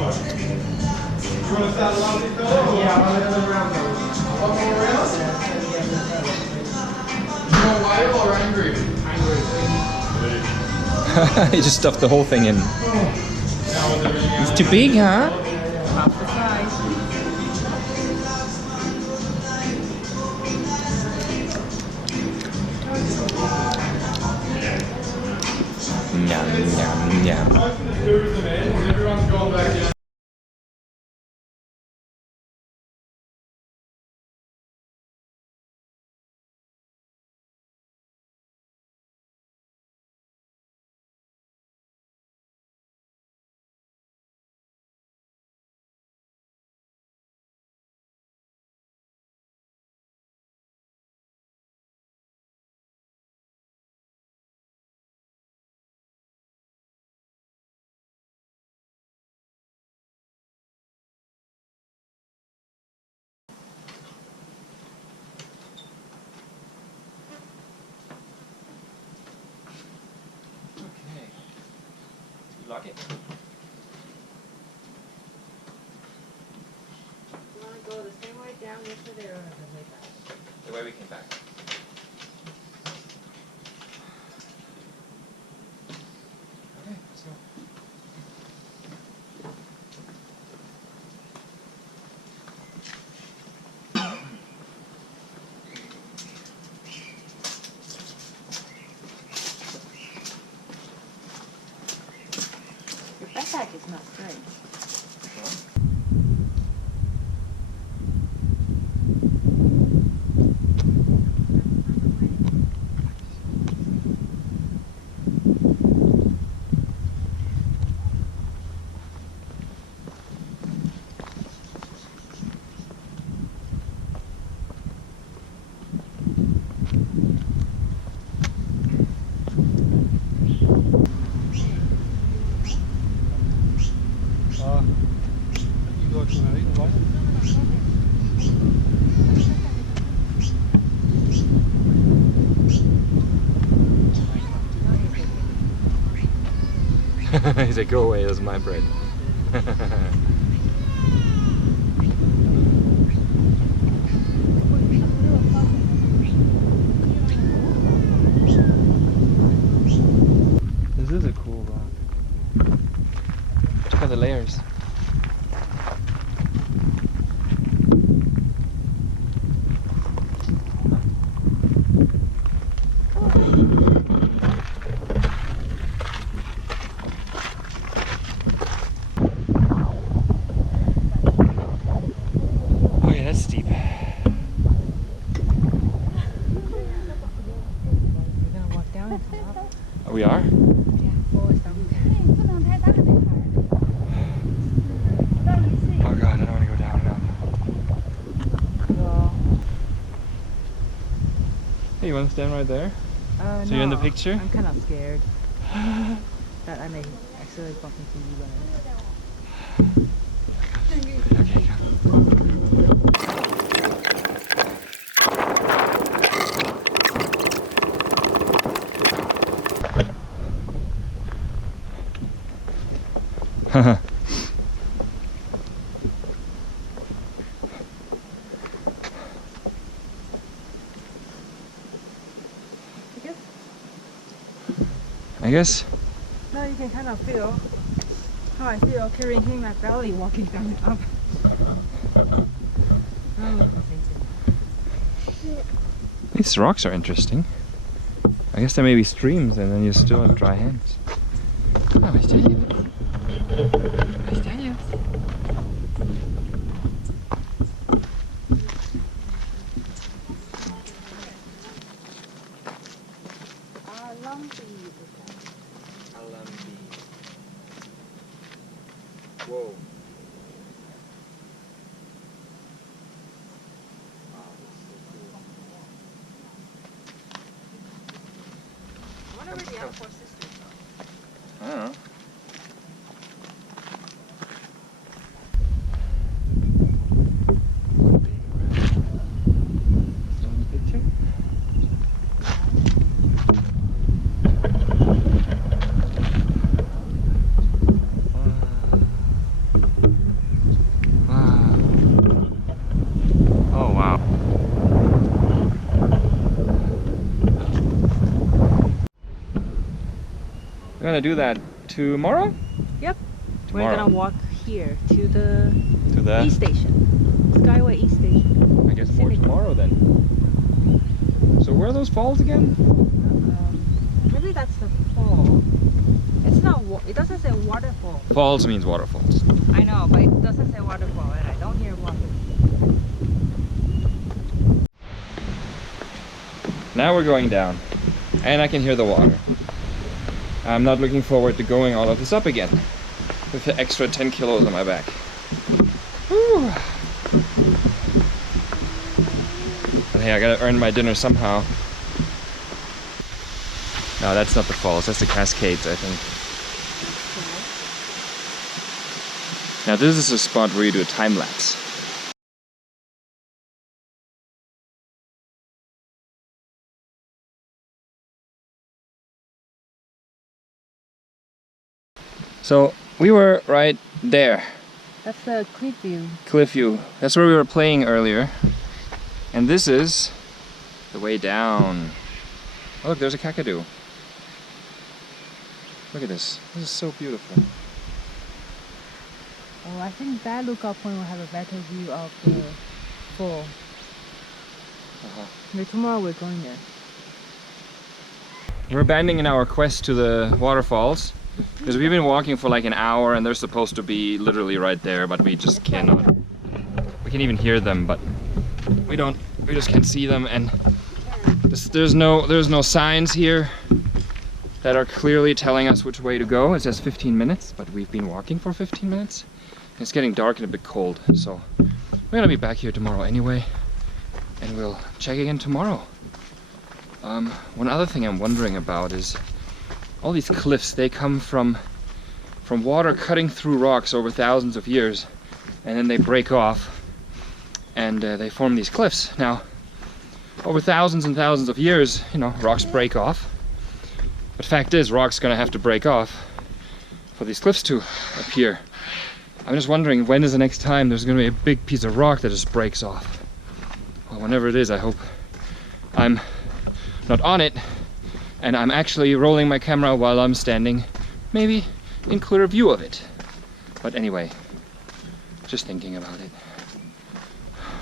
to start a lot of these fellows? Yeah, I want to go around those. One more around? You want white or angry? Angry. You just stuffed the whole thing in. It's too big, huh? Yum, yum, yum. Everyone's gone back in. Lock it. You want to go the same way down yesterday or the way back? The way we came back. Okay, let's go. Your backpack is not great. He said, go away, that's my bread. This is a cool rock. Check out the layers. That's steep. We're gonna walk down and come up. Oh, we are? Yeah, forward down. Oh god, I don't want to go down now. Well, Hey, you want to stand right there? no, So you're in the picture? I'm kind of scared that I may actually bump into you guys. Okay, go. I guess. No, you can kind of feel how I feel carrying him at belly walking down and up. Oh, amazing. These rocks are interesting. I guess there may be streams and then you still have dry hands. Oh, I tell you. I tell you. Whoa. I wonder where the other four sisters are. I don't know. gonna do that tomorrow? Yep. Tomorrow. We're gonna walk here to the To the... E station. Skyway E station. I guess more Scenic. tomorrow then. So where are those falls again? Maybe that's the fall. It's not. It doesn't say waterfall. Falls means waterfalls. I know, but it doesn't say waterfall, and I don't hear water. Now we're going down, and I can hear the water. I'm not looking forward to going all of this up again with the extra 10 kilos on my back. Whew. But hey, I gotta earn my dinner somehow. No, that's not the falls, that's the Cascades, I think. Now this is a spot where you do a time lapse. So we were right there. That's the cliff view. Cliff view. That's where we were playing earlier. And this is the way down. Oh look, there's a Kakadu. Look at this. This is so beautiful. Oh, I think that lookout point will have a better view of the fall. Maybe tomorrow we're going there. We're abandoning our quest to the waterfalls because we've been walking for like an hour and they're supposed to be literally right there, but we just cannot. We can even hear them, but we just can't see them, and there's no signs here that are clearly telling us which way to go. It says 15 minutes, but we've been walking for 15 minutes. It's getting dark and a bit cold, so we're gonna be back here tomorrow anyway, and we'll check again tomorrow. One other thing I'm wondering about is all these cliffs. They come from water cutting through rocks over thousands of years, and then they break off and they form these cliffs. Now, over thousands and thousands of years, you know, rocks break off. But fact is, rocks gonna have to break off for these cliffs to appear. I'm just wondering, when is the next time there's gonna be a big piece of rock that just breaks off? Well, whenever it is, I hope I'm not on it, and I'm actually rolling my camera while I'm standing, maybe in clear view of it. But anyway, just thinking about it.